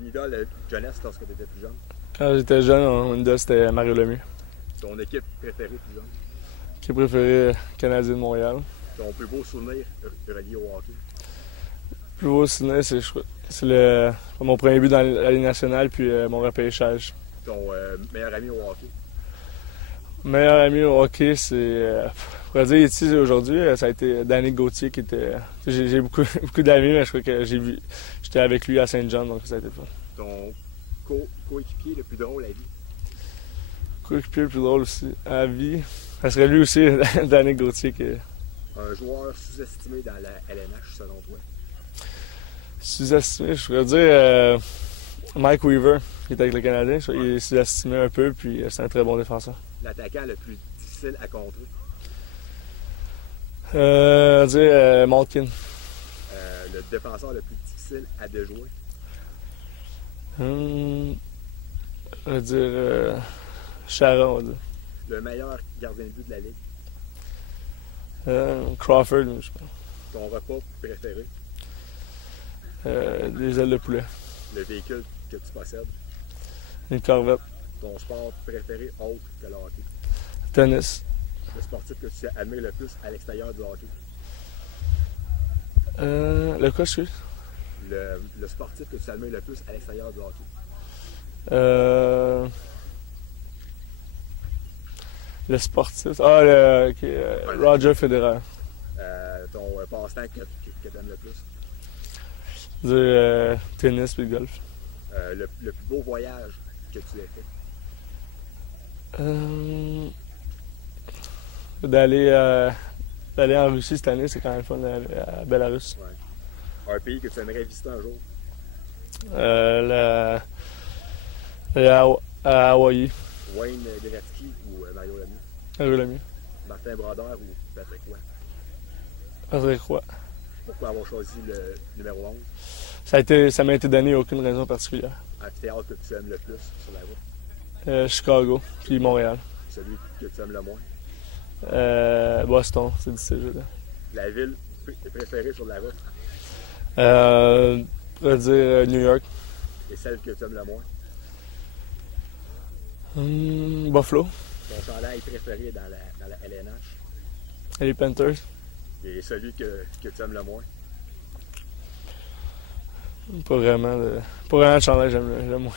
une idole de jeunesse lorsque tu étais plus jeune? Quand j'étais jeune, mon idole c'était Mario Lemieux. Ton équipe préférée plus jeune? Qui préféré Canadien de Montréal. Ton plus beau souvenir relié au hockey? Le plus beau souvenir, c'est mon premier but dans la Ligue nationale puis mon repêchage. Ton meilleur ami au hockey? Meilleur ami au hockey, pour dire ici aujourd'hui, ça a été Danny Gauthier qui était. J'ai beaucoup, beaucoup d'amis, mais je crois que j'étais avec lui à Saint-John, donc ça a été fun. Ton coéquipier le plus drôle à vie? Coéquipier le plus drôle aussi à vie, ça serait lui aussi, Danny Gauthier. Un joueur sous-estimé dans la LNH selon toi? Sous-estimé, je pourrais dire Mike Weaver, qui est avec le Canadien. Il est sous-estimé un peu, puis c'est un très bon défenseur. L'attaquant le plus difficile à contrer? Malkin. Le défenseur le plus difficile à déjouer? Je vais dire Chara, on va dire. Le meilleur gardien de but de la Ligue? Crawford, je pense. Ton repas préféré? Des ailes de poulet. Le véhicule que tu possèdes? Une corvette. Ton sport préféré autre que le hockey? Tennis. Le sportif que tu admires le plus à l'extérieur du hockey? Le quoi, je suis? Le sportif que tu admires le plus à l'extérieur du hockey? Le sportif. Roger Federer. Ton passe-temps que tu aimes le plus? Tennis et golf. Le plus beau voyage que tu aies fait? D'aller en Russie cette année, c'est quand même fun d'aller à Belarus. Ouais. Un pays que tu aimerais visiter un jour? À Hawaï. Wayne Gretzky ou Mario Lemieux? Mario Lemieux. Martin Brodeur ou Patrick Roy? Patrick Roy. Pourquoi avoir choisi le numéro 11? Ça m'a été donné aucune raison particulière. Amphithéâtre que tu aimes le plus sur la route? Chicago, puis Montréal. Celui que tu aimes le moins? Boston, c'est difficile. La ville préférée sur la route? On va dire New York. Et celle que tu aimes le moins? Buffalo. Ton chandail préféré dans la LNH? Les Panthers. Et celui que tu aimes le moins? Pas vraiment de chandail, j'aime moins.